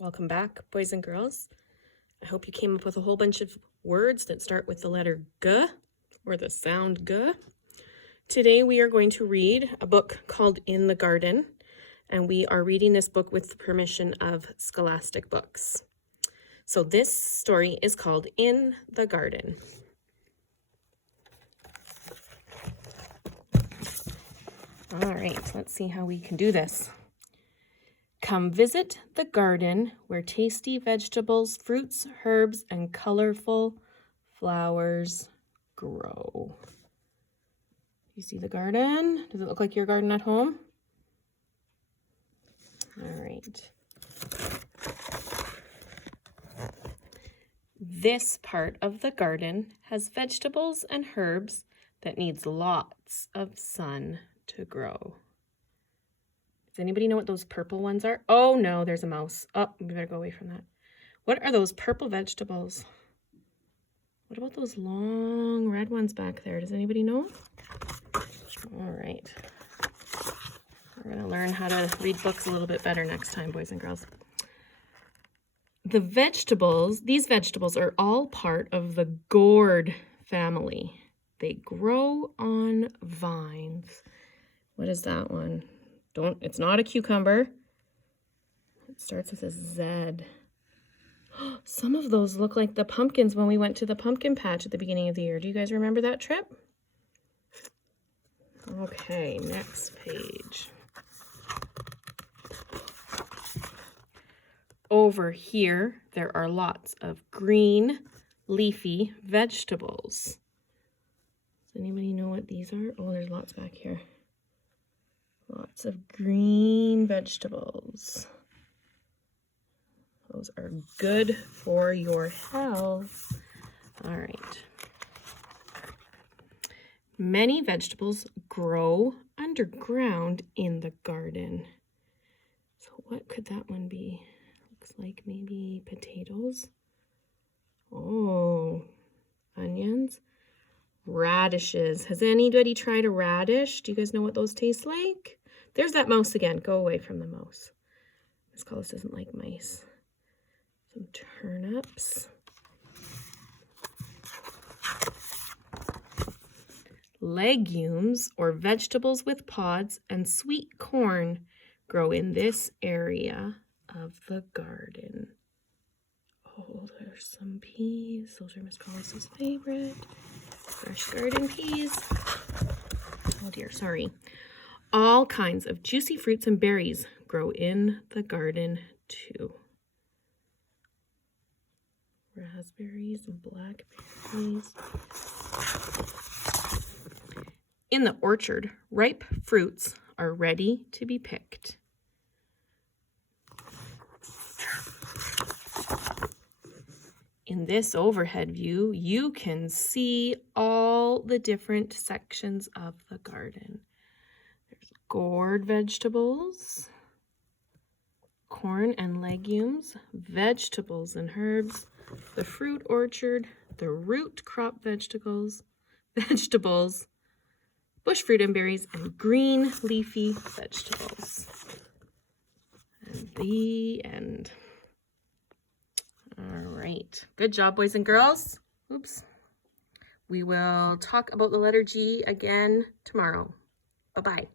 Welcome back, boys and girls. I hope you came up with a whole bunch of words that start with the letter G or the sound G. Today we are going to read a book called In the Garden, and we are reading this book with the permission of Scholastic Books. So this story is called In the Garden. All right, let's see how we can do this. Come visit the garden where tasty vegetables, fruits, herbs, and colorful flowers grow. You see the garden? Does it look like your garden at home? All right. This part of the garden has vegetables and herbs that needs lots of sun to grow. Does anybody know what those purple ones are? Oh no, there's a mouse. Oh, we better go away from that. What are those purple vegetables? What about those long red ones back there? Does anybody know? All right. We're going to learn how to read books a little bit better next time, boys and girls. These vegetables are all part of the gourd family. They grow on vines. What is that one? It's not a cucumber. It starts with a Z. Some of those look like the pumpkins when we went to the pumpkin patch at the beginning of the year. Do you guys remember that trip? Okay, next page. Over here, there are lots of green, leafy vegetables. Does anybody know what these are? Oh, there's lots back here. Lots of green vegetables. Those are good for your health. All right. Many vegetables grow underground in the garden. So what could that one be? Looks like maybe potatoes. Oh, onions. Radishes. Has anybody tried a radish? Do you guys know what those taste like? There's that mouse again. Go away from the mouse. Miss Collis doesn't like mice. Some turnips. Legumes, or vegetables with pods, and sweet corn grow in this area of the garden. Oh, there's some peas. Those are Miss Collis's favorite. Fresh garden peas. Oh dear, sorry. All kinds of juicy fruits and berries grow in the garden too. Raspberries and blackberries. In the orchard, ripe fruits are ready to be picked. In this overhead view, you can see all the different sections of the garden. There's gourd vegetables, corn and legumes, vegetables and herbs, the fruit orchard, the root crop vegetables, bush fruit and berries, and green leafy vegetables. And the end. All right. Good job, boys and girls. Oops. We will talk about the letter G again tomorrow. Bye-bye.